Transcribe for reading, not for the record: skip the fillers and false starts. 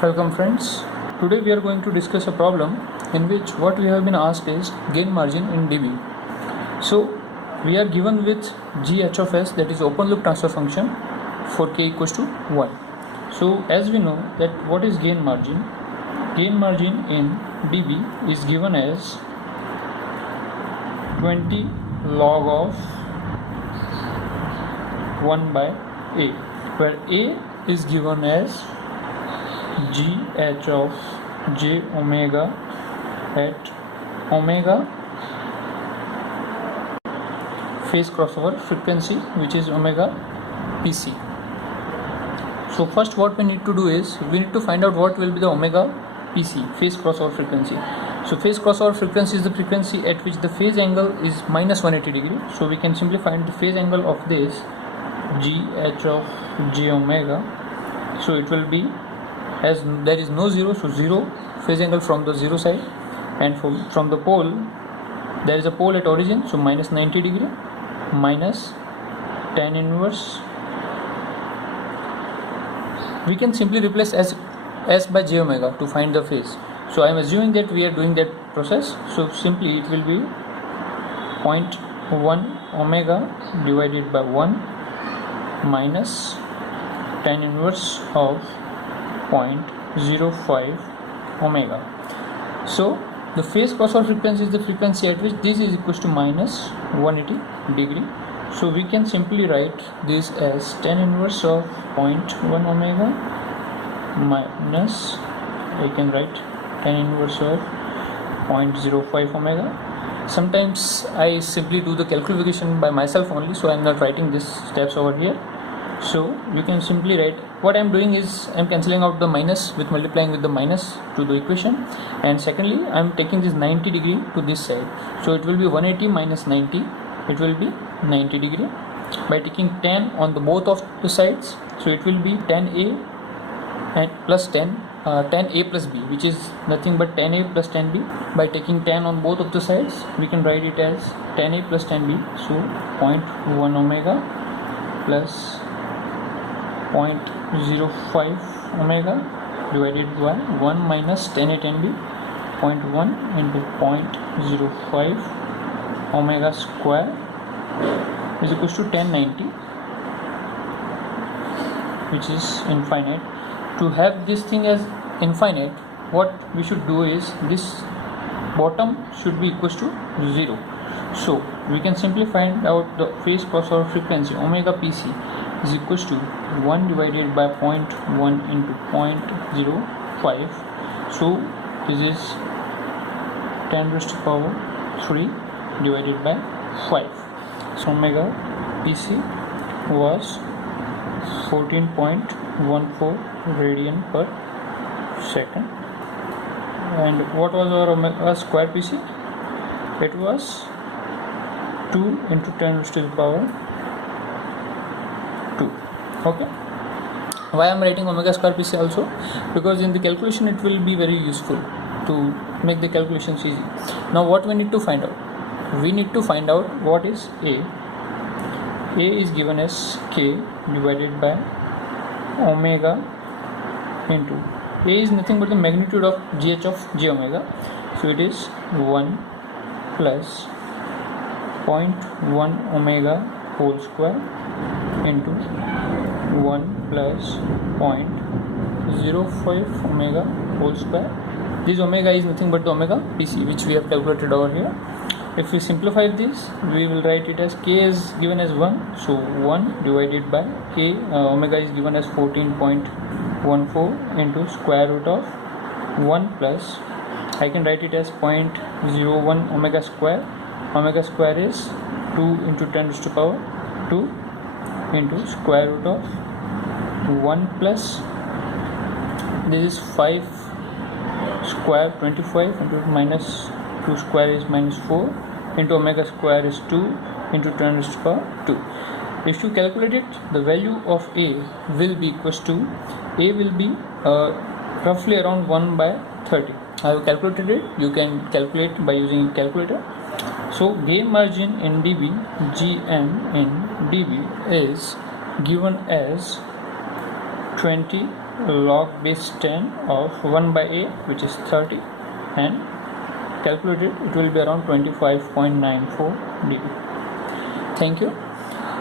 Welcome friends. Today we are going to discuss a problem in which what we have been asked is gain margin in dB. So we are given with gh of s, that is open loop transfer function for k equals to 1. So as we know that what is gain margin? Gain margin in dB is given as 20 log of 1 by a, where a is given as gh of j omega at omega phase crossover frequency, which is omega pc. So first what we need to do is we need to find out what will be the omega pc, phase crossover frequency. So phase crossover frequency is the frequency at which the phase angle is minus 180 degree. So we can simply find the phase angle of this gh of j omega. So it will be, as there is no zero, so zero phase angle from the zero side, and from the pole there is a pole at origin, so minus 90 degree minus tan inverse. We can simply replace s by j omega to find the phase. So I am assuming that we are doing that process. So simply it will be 0.1 omega divided by 1 minus tan inverse of 0.05 omega. So the phase crossover frequency is the frequency at which this is equals to minus 180 degree. So we can simply write this as tan inverse of 0.1 omega minus, I can write tan inverse of 0.05 omega. Sometimes I simply do the calculation by myself only, so I am not writing these steps over here. So you can simply write, what I am doing is I am cancelling out the minus with multiplying with the minus to the equation, and secondly I am taking this 90 degree to this side. So it will be 180 minus 90, it will be 90 degree. By taking tan on the both of the sides, so it will be tan a and plus tan a plus b, which is nothing but tan a plus tan b. By taking tan on both of the sides, we can write it as tan a plus tan b. So 0.1 omega plus 0.05 omega divided by 1 minus tan a tan b, 0.1 into 0.05 omega square is equals to tan 90, which is infinite. To have this thing as infinite, what we should do is this bottom should be equals to 0. So we can simply find out the phase crossover frequency omega pc is equals to 1 divided by 0.1 into 0.05. So this is 10 raised to power 3 divided by 5. So omega pc was 14.14 radian per second. And what was our omega square pc? It was 2 into 10 raised to the power 2. Okay, why I am writing omega square pc also? Because in the calculation it will be very useful to make the calculations easy. Now what we need to find out? We need to find out what is a. A is given as k divided by omega into, a is nothing but the magnitude of gh of j omega. So it is 1 plus 0.1 omega whole square into 1 plus 0.05 omega whole square. This omega is nothing but the omega pc, which we have calculated over here. If we simplify this, we will write it as k is given as 1, so 1 divided by k, omega is given as 14.14 into square root of 1 plus, I can write it as 0.01 omega square. Omega square is 2 into 10 raised to power 2 into square root of 1 plus, this is 5 square 25 into minus 2 square is minus 4 into omega square is 2 into 10 raised to power 2. If you calculate it, the value of a will be equals to, a will be roughly around 1 by 30. I have calculated it. You can calculate by using a calculator. So gain margin in dB, Gm in dB is given as 20 log base 10 of 1 by a, which is 30, and calculated it will be around 25.94 dB. Thank you.